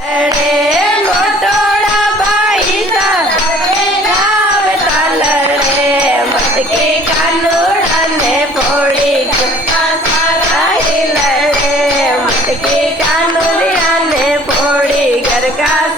લડે મોટોડા ભાઈ ગાવતા લડે મટકી કાનુડાને ફોડી લડે મટકી કાનુડિયાને ફોડી ગરકા